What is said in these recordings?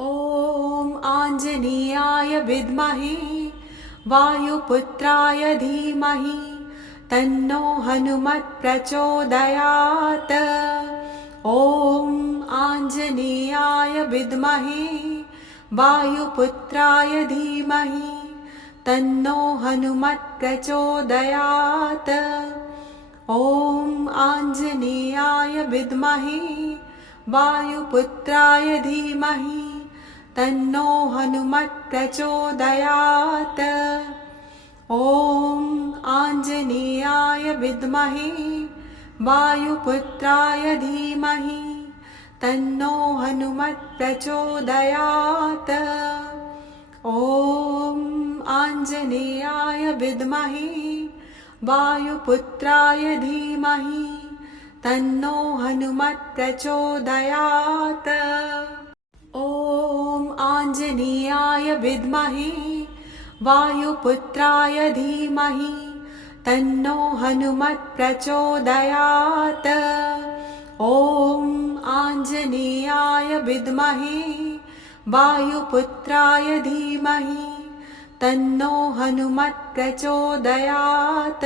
ॐ आञ्जनेयाय विद्महे वायुपुत्राय धीमहि तन्नो हनुमत् प्रचोदयात्। ॐ आञ्जनेयाय विद्महे वायुपुत्राय धीमहि तन्नो हनुमत् प्रचोदयात्। ॐ आञ्जनेयाय विद्महे वायुपुत्राय धीमहि तन्नो हनुमत् प्रचोदयात्। ॐ आञ्जनेयाय विद्महे वायुपुत्राय धीमहि तन्नो हनुमत् प्रचोदयात्। ॐ आञ्जनेयाय विद्महे वायुपुत्राय धीमहि तन्नो हनुमत् प्रचोदयात्। ॐ आञ्जनेयाय विद्महे वायुपुत्राय धीमहि तन्नो हनुमत् प्रचोदयात्। ॐ आञ्जनेयाय विद्महे वायुपुत्राय धीमहि तन्नो हनुमत् प्रचोदयात्।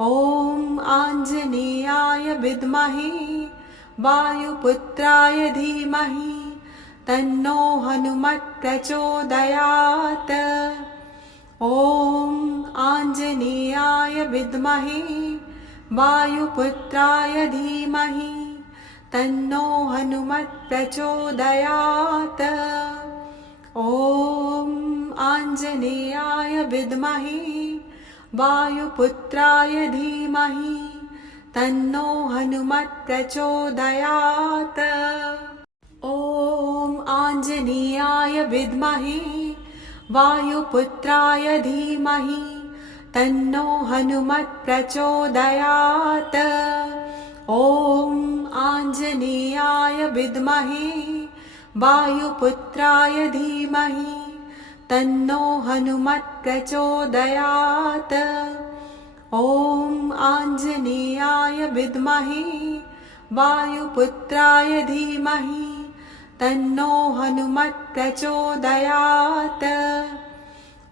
ॐ आञ्जनेयाय विद्महे वायुपुत्राय धीमहि तन्नो हनुमत् प्रचोदयात्। ॐ आञ्जनेयाय विद्महे वायुपुत्राय धीमहि तन्नो हनुमत् प्रचोदयात्। ॐ आञ्जनेयाय विद्महे वायुपुत्राय धीमहि तन्नो हनुमत् प्रचोदयात्। ॐ आञ्जनेयाय विद्महे वायुपुत्राय धीमहि तन्नो हनुमत् प्रचोदयात्। ॐ आञ्जनेयाय विद्महे वायुपुत्राय धीमहि तन्नो हनुमत् प्रचोदयात्। ॐ आञ्जनेयाय विद्महे वायुपुत्राय धीमहि तन्नो हनुमत् प्रचोदयात्।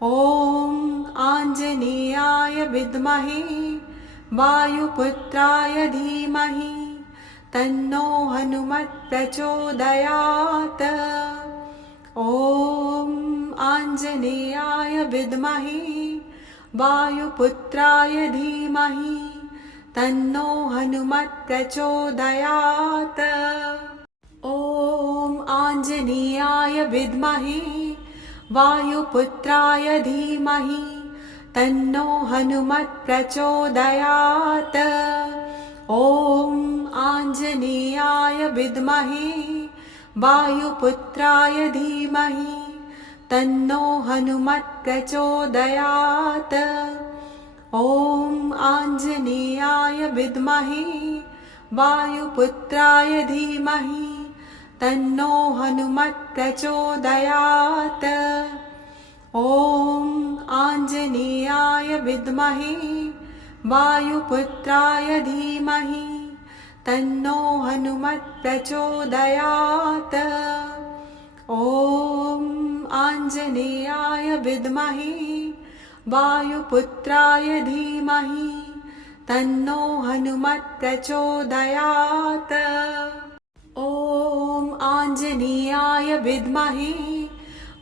ॐ आञ्जनेयाय विद्महे वायुपुत्राय धीमहि तन्नो हनुमत् प्रचोदयात्। ॐ आञ्जनेयाय विद्महे वायुपुत्राय धीमहि तन्नो हनुमत् प्रचोदयात्। ॐ आञ्जनेयाय विद्महे वायुपुत्राय धीमहि तन्नो हनुमत् प्रचोदयात्। ॐ आञ्जनेयाय विद्महे वायुपुत्राय धीमहि तन्नो हनुमत् प्रचोदयात्। ॐ आञ्जनेयाय विद्महे वायुपुत्राय धीमहि तन्नो हनुमत् प्रचोदयात्। ॐ आञ्जनेयाय विद्महे वायुपुत्राय धीमहि तन्नो हनुमत् प्रचोदयात्। ॐ आञ्जनेयाय विद्महे वायुपुत्राय धीमहि तन्नो हनुमत् प्रचोदयात्। ॐ आञ्जनेयाय विद्महे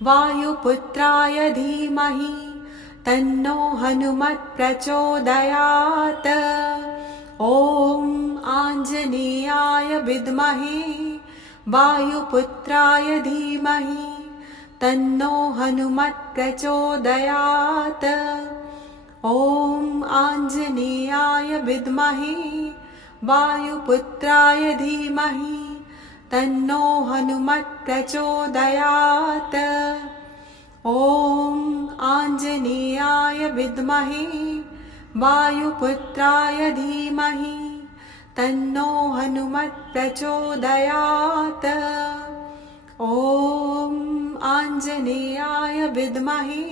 वायुपुत्राय धीमहि तन्नो हनुमत् प्रचोदयात्। ॐ आञ्जनेयाय विद्महे वायुपुत्राय धीमहि तन्नो हनुमत् प्रचोदयात्। ॐ आञ्जनेयाय विद्महे वायुपुत्राय धीमहि तन्नो हनुमत् प्रचोदयात्। ॐ आञ्जनेयाय विद्महे वायुपुत्राय धीमहि तन्नो हनुमत् प्रचोदयात्। ॐ आञ्जनेयाय विद्महे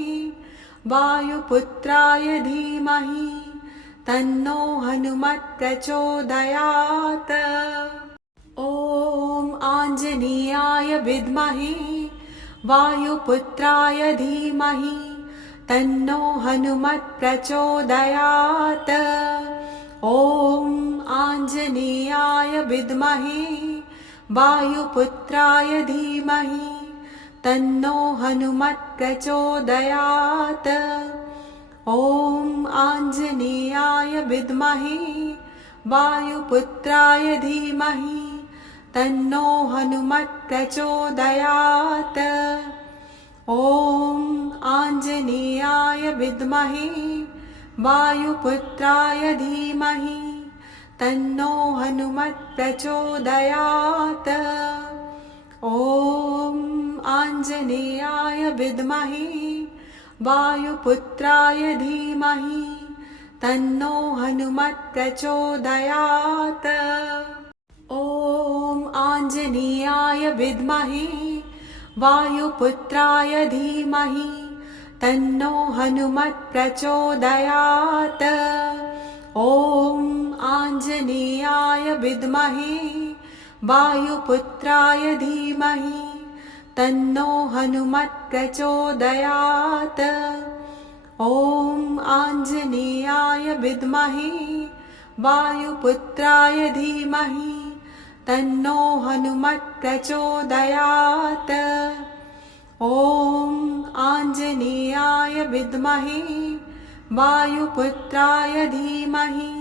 वायुपुत्राय धीमहि तन्नो हनुमत् प्रचोदयात्। ॐ आञ्जनेयाय विद्महे वायुपुत्राय धीमहि तन्नो हनुमत् प्रचोदयात्। ॐ आञ्जनेयाय विद्महे वायुपुत्राय धीमहि तन्नो हनुमत् प्रचोदयात्। ॐ आञ्जनेयाय विद्महे वायुपुत्राय धीमहि तन्नो हनुमत् प्रचोदयात्। ॐ आञ्जनेयाय विद्महे वायुपुत्राय धीमहि तन्नो हनुमत् प्रचोदयात्। ॐ आञ्जनेयाय विद्महे वायुपुत्राय धीमहि तन्नो हनुमत् प्रचोदयात्। ॐ आञ्जनेयाय विद्महे वायुपुत्राय धीमहि तन्नो हनुमत् प्रचोदयात्। ॐ आञ्जनेयाय विद्महे वायुपुत्राय धीमहि तन्नो हनुमत् प्रचोदयात्। ॐ आञ्जनेयाय विद्महे वायुपुत्राय धीमहि तन्नो हनुमत् प्रचोदयात्। ॐ आञ्जनेयाय विद्महे वायुपुत्राय धीमहि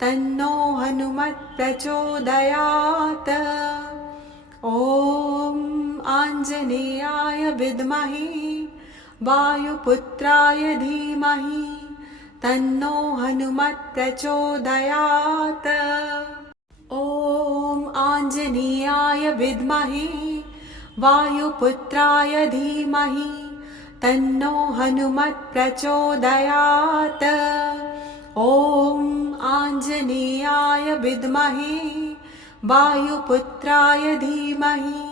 तन्नो हनुमत् प्रचोदयात्। ॐ आञ्जनेयाय विद्महे वायुपुत्राय धीमहि तन्नो हनुमत् प्रचोदयात्। ॐ आञ्जनेयाय विद्महे वायुपुत्राय धीमहि तन्नो हनुमत् प्रचोदयात्। ॐ आञ्जनेयाय विद्महे वायुपुत्राय धीमहि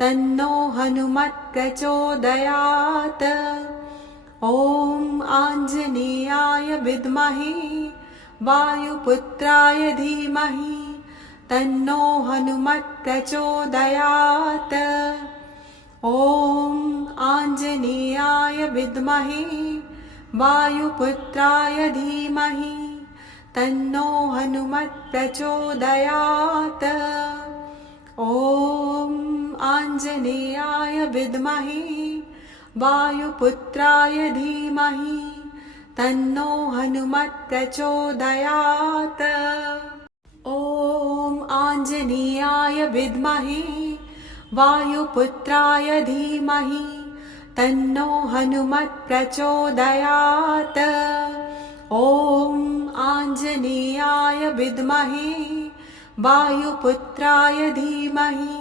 तन्नो हनुमत् प्रचोदयात्। ॐ आञ्जनेयाय विद्महे वायुपुत्राय धीमहि तन्नो हनुमत् प्रचोदयात्। ॐ आञ्जनेयाय विद्महे वायुपुत्राय धीमहि तन्नो हनुमत् प्रचोदयात्। ॐ आञ्जनेयाय विद्महे वायुपुत्राय धीमहि तन्नो हनुमत् प्रचोदयात्। ॐ आञ्जनेयाय विद्महे वायुपुत्राय धीमहि तन्नो हनुमत् प्रचोदयात्। ॐ आञ्जनेयाय विद्महे वायुपुत्राय धीमहि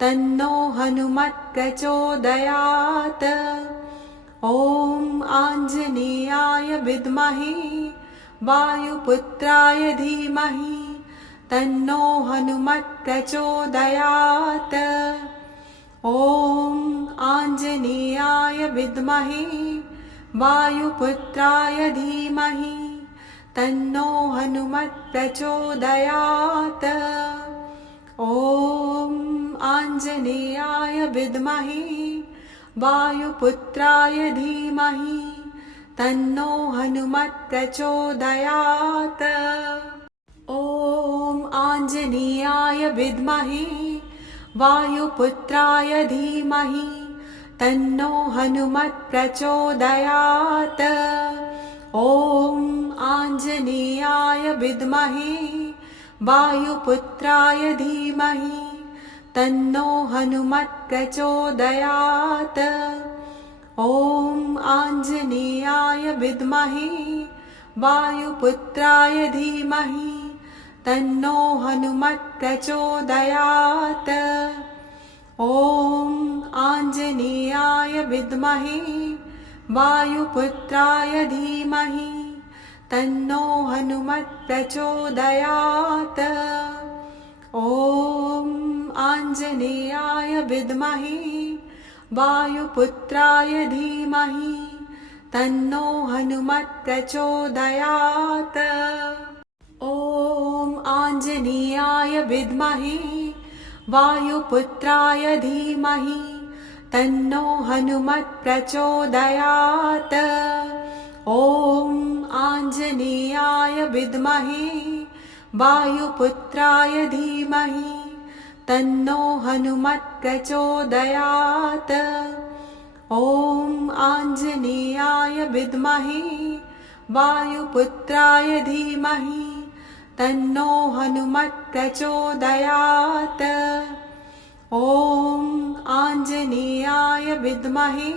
तन्नो हनुमत् प्रचोदयात्। ॐ आञ्जनेयाय विद्महे वायुपुत्राय धीमहि तन्नो हनुमत् प्रचोदयात्। ॐ आञ्जनेयाय विद्महे वायुपुत्राय धीमहि तन्नो हनुमत् प्रचोदयात्। ॐ आञ्जनेयाय विद्महे वायुपुत्राय धीमहि तन्नो हनुमत् प्रचोदयात्। ॐ आञ्जनेयाय विद्महे वायुपुत्राय धीमहि तन्नो हनुमत् प्रचोदयात्। ॐ आञ्जनेयाय विद्महे वायुपुत्राय धीमहि तन्नो हनुमत् प्रचोदयात्। ॐ आञ्जनेयाय विद्महे वायुपुत्राय धीमहि तन्नो हनुमत् प्रचोदयात्। ॐ आञ्जनेयाय विद्महे वायुपुत्राय धीमहि तन्नो हनुमत् प्रचोदयात्। ॐ आञ्जनेयाय विद्महे वायुपुत्राय धीमहि तन्नो हनुमत् प्रचोदयात्। ॐ आञ्जनेयाय विद्महे वायुपुत्राय धीमहि तन्नो हनुमत् प्रचोदयात्। ॐ आञ्जनेयाय विद्महे वायुपुत्राय धीमहि तन्नो हनुमत् प्रचोदयात्। ॐ आञ्जनेयाय विद्महे वायुपुत्राय धीमहि तन्नो हनुमत् प्रचोदयात्। ॐ आञ्जनेयाय विद्महे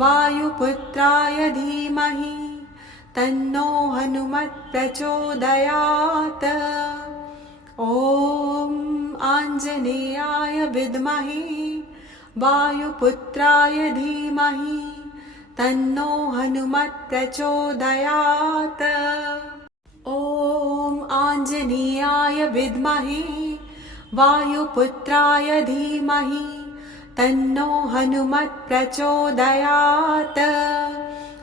वायुपुत्राय धीमहि तन्नो हनुमत् प्रचोदयात्। ॐ आञ्जनेयाय विद्महे वायुपुत्राय धीमहि तन्नो हनुमत् प्रचोदयात्। ॐ आञ्जनेयाय विद्महे वायुपुत्राय धीमहि तन्नो हनुमत् प्रचोदयात्।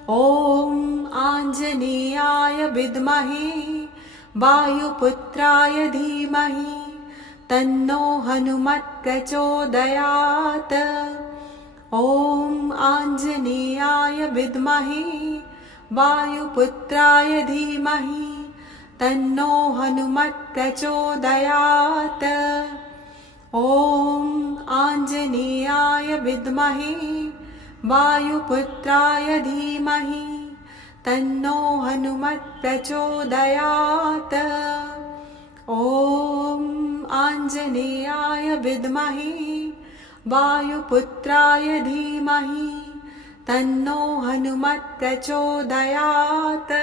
ॐ आञ्जनेयाय विद्महे वायुपुत्राय धीमहि तन्नो हनुमत् प्रचोदयात्। ॐ आञ्जनेयाय विद्महे वायुपुत्राय धीमहि तन्नो हनुमत् प्रचोदयात्। ॐ आञ्जनेयाय विद्महे वायुपुत्राय धीमहि तन्नो हनुमत् प्रचोदयात्। ॐ आञ्जनेयाय विद्महे वायुपुत्राय धीमहि तन्नो हनुमत् प्रचोदयात्।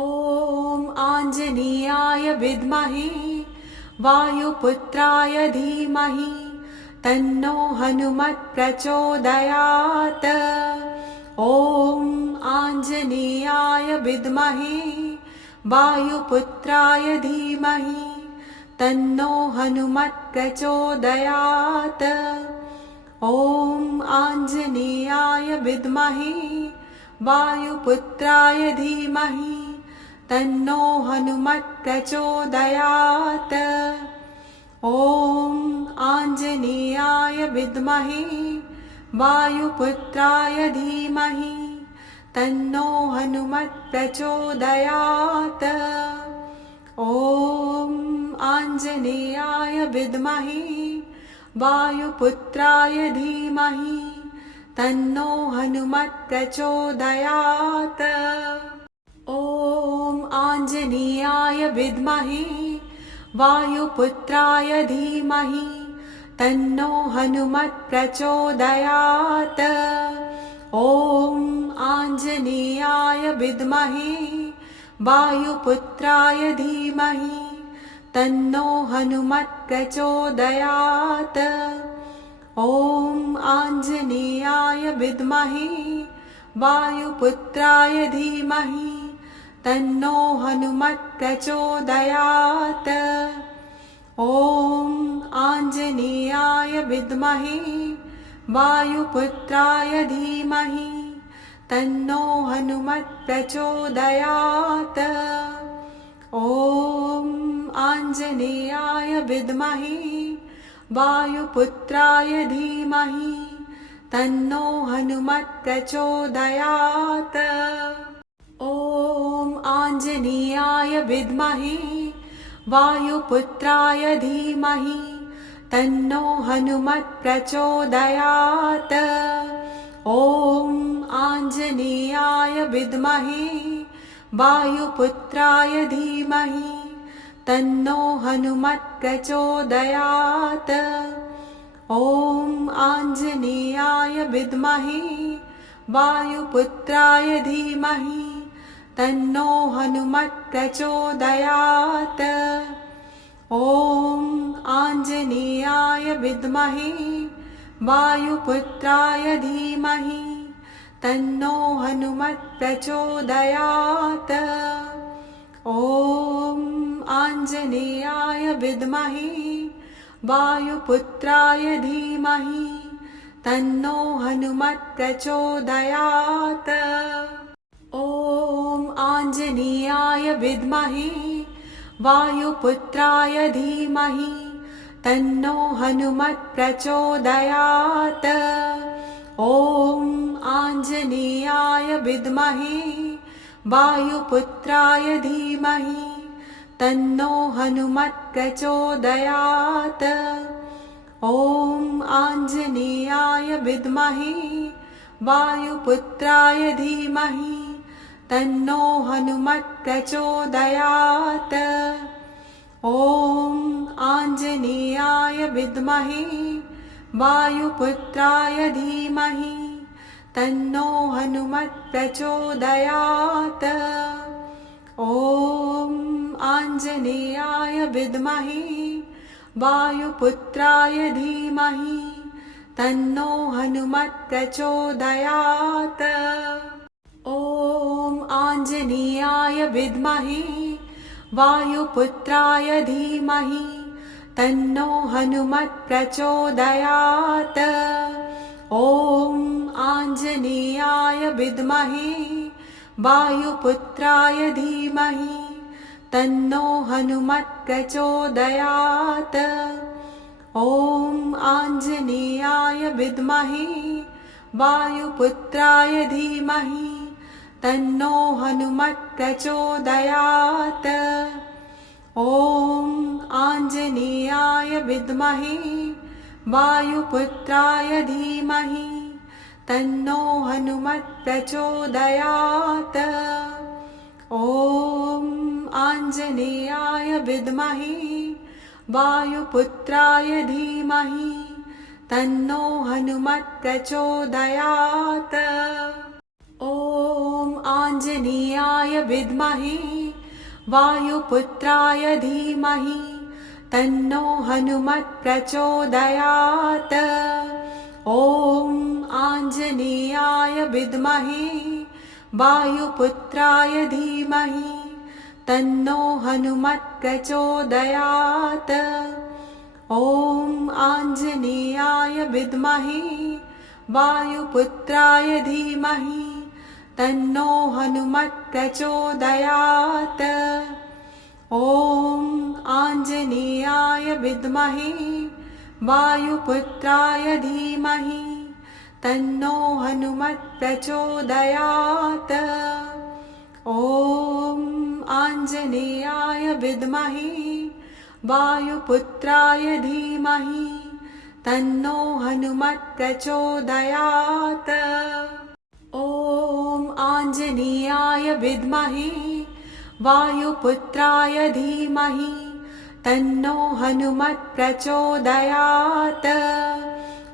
ॐ आञ्जनेयाय विद्महे वायुपुत्राय धीमहि तन्नो हनुमत् प्रचोदयात्। ॐ आञ्जनेयाय विद्महे वायुपुत्राय धीमहि तन्नो हनुमत् प्रचोदयात्। ॐ आञ्जनेयाय विद्महे वायुपुत्राय धीमहि तन्नो हनुमत् प्रचोदयात्। ॐ आञ्जनेयाय विद्महे वायुपुत्राय धीमहि तन्नो हनुमत् प्रचोदयात्। ॐ आञ्जनेयाय विद्महे वायुपुत्राय धीमहि तन्नो हनुमत् प्रचोदयात्। ॐ आञ्जनेयाय विद्महे वायुपुत्राय धीमहि तन्नो हनुमत् प्रचोदयात्। ॐ आञ्जनेयाय विद्महे वायुपुत्राय धीमहि तन्नो हनुमत् प्रचोदयात्। ॐ आञ्जनेयाय विद्महे वायुपुत्राय धीमहि तन्नो हनुमत् प्रचोदयात्। ॐ आञ्जनेयाय विद्महे वायुपुत्राय धीमहि तन्नो हनुमत् प्रचोदयात्। ॐ आञ्जनेयाय विद्महे वायुपुत्राय धीमहि तन्नो हनुमत् प्रचोदयात्। ॐ आञ्जनेयाय विद्महे वायुपुत्राय धीमहि तन्नो हनुमत् प्रचोदयात्। ॐ आञ्जनेयाय विद्महे वायुपुत्राय धीमहि तन्नो हनुमत् प्रचोदयात्। ॐ आञ्जनेयाय विद्महे वायुपुत्राय धीमहि तन्नो हनुमत् प्रचोदयात्। ॐ आञ्जनेयाय विद्महे वायुपुत्राय धीमहि तन्नो हनुमत् प्रचोदयात्। ॐ आञ्जनेयाय विद्महे वायुपुत्राय धीमहि तन्नो हनुमत् प्रचोदयात्। ॐ आञ्जनेयाय विद्महे वायुपुत्राय धीमहि तन्नो हनुमत् प्रचोदयात्। ॐ आञ्जनेयाय विद्महे वायुपुत्राय धीमहि तन्नो हनुमत् प्रचोदयात्। ॐ आञ्जनेयाय विद्महे वायुपुत्राय धीमहि तन्नो हनुमत् प्रचोदयात्। ॐ आञ्जनेयाय विद्महे वायुपुत्राय धीमहि तन्नो हनुमत् प्रचोदयात्। ॐ आञ्जनेयाय विद्महे वायुपुत्राय धीमहि तन्नो हनुमत् प्रचोदयात्। ॐ आञ्जनेयाय विद्महे वायुपुत्राय धीमहि तन्नो हनुमत् प्रचोदयात्। ॐ आञ्जनेयाय विद्महे वायुपुत्राय धीमहि तन्नो हनुमत् प्रचोदयात्। ॐ आञ्जनेयाय विद्महे वायुपुत्राय धीमहि तन्नो हनुमत् प्रचोदयात्। ॐ आञ्जनेयाय विद्महे वायुपुत्राय धीमहि तन्नो हनुमत् प्रचोदयात्। ॐ आञ्जनेयाय विद्महे वायुपुत्राय धीमहि तन्नो हनुमत् प्रचोदयात्। ॐ आञ्जनेयाय विद्महे वायुपुत्राय धीमहि तन्नो हनुमत् प्रचोदयात्। ॐ आञ्जनेयाय विद्महे वायुपुत्राय धीमहि तन्नो हनुमत् प्रचोदयात्। ॐ आञ्जनेयाय विद्महे वायुपुत्राय धीमहि तन्नो हनुमत् प्रचोदयात्। ॐ आञ्जनेयाय विद्महे वायुपुत्राय धीमहि तन्नो हनुमत् प्रचोदयात्। ॐ आञ्जनेयाय विद्महे वायुपुत्राय धीमहि तन्नो हनुमत् प्रचोदयात्। ॐ आञ्जनेयाय विद्महे वायुपुत्राय धीमहि तन्नो हनुमत् प्रचोदयात्।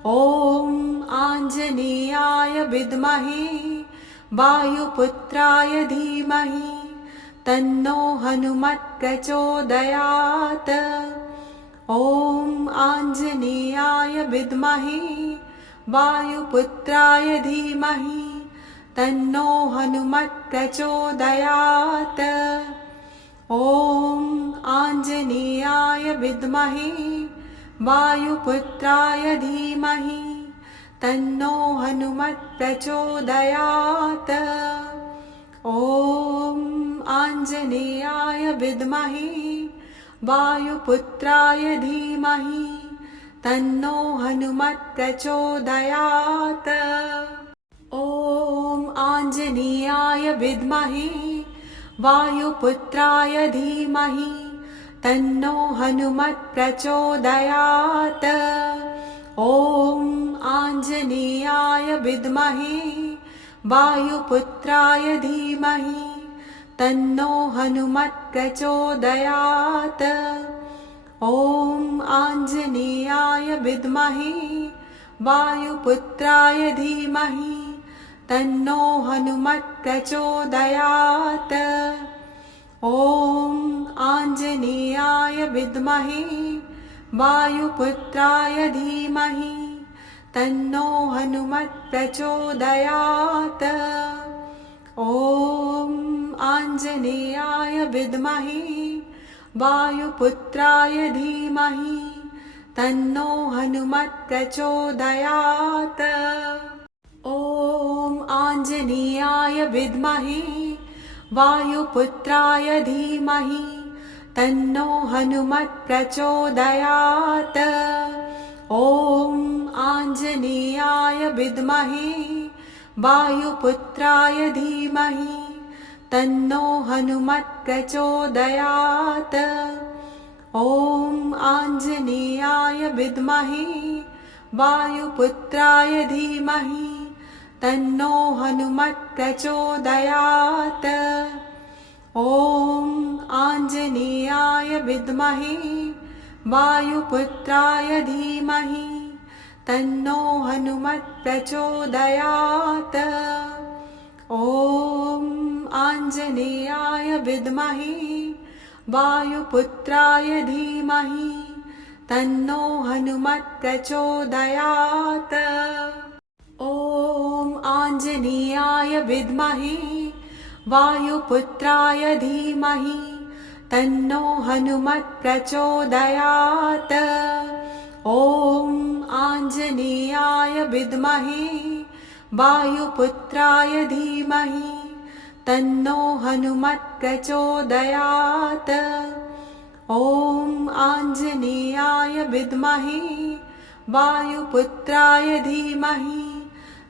ॐ आञ्जनेयाय विद्महे वायुपुत्राय धीमहि तन्नो हनुमत् प्रचोदयात्। ॐ आञ्जनेयाय विद्महे वायुपुत्राय धीमहि तन्नो हनुमत् प्रचोदयात्। ॐ आञ्जनेयाय विद्महे वायुपुत्राय धीमहि तन्नो हनुमत् प्रचोदयात्। ॐ आञ्जनेयाय विद्महे वायुपुत्राय धीमहि तन्नो हनुमत् प्रचोदयात्। ॐ आञ्जनेयाय विद्महे वायुपुत्राय धीमहि तन्नो हनुमत् प्रचोदयात्। ॐ आञ्जनेयाय विद्महे वायुपुत्राय धीमहि तन्नो हनुमत् प्रचोदयात्। ॐ आञ्जनेयाय विद्महे वायुपुत्राय धीमहि तन्नो हनुमत् प्रचोदयात्। ॐ आञ्जनेयाय विद्महे वायुपुत्राय धीमहि तन्नो हनुमत् प्रचोदयात्। ॐ आञ्जनेयाय विद्महे वायुपुत्राय धीमहि तन्नो हनुमत् प्रचोदयात्। ॐ आञ्जनेयाय विद्महे वायुपुत्राय धीमहि तन्नो हनुमत् प्रचोदयात्। ॐ आञ्जनेयाय विद्महे वायुपुत्राय धीमहि तन्नो हनुमत् प्रचोदयात्। ॐ आञ्जनेयाय विद्महे वायुपुत्राय धीमहि तन्नो हनुमत् प्रचोदयात्। ॐ आञ्जनेयाय विद्महे वायुपुत्राय धीमहि तन्नो हनुमत् प्रचोदयात्। ॐ आञ्जनेयाय विद्महे वायुपुत्राय धीमहि तन्नो हनुमत् प्रचोदयात्। ॐ आञ्जनेयाय विद्महे वायुपुत्राय धीमहि तन्नो हनुमत् प्रचोदयात्। ॐ आञ्जनेयाय विद्महे वायुपुत्राय धीमहि तन्नो हनुमत् प्रचोदयात्। ॐ आञ्जनेयाय विद्महे वायुपुत्राय धीमहि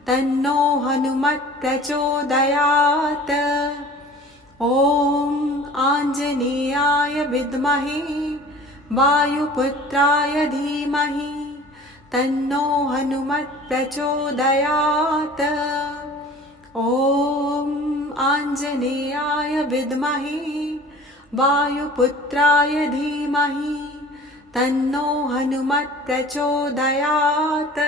तन्नो हनुमत् प्रचोदयात्। ॐ आञ्जनेयाय विद्महे वायुपुत्राय धीमहि तन्नो हनुमत् प्रचोदयात्। ॐ आञ्जनेयाय विद्महे वायुपुत्राय धीमहि तन्नो हनुमत् प्रचोदयात्।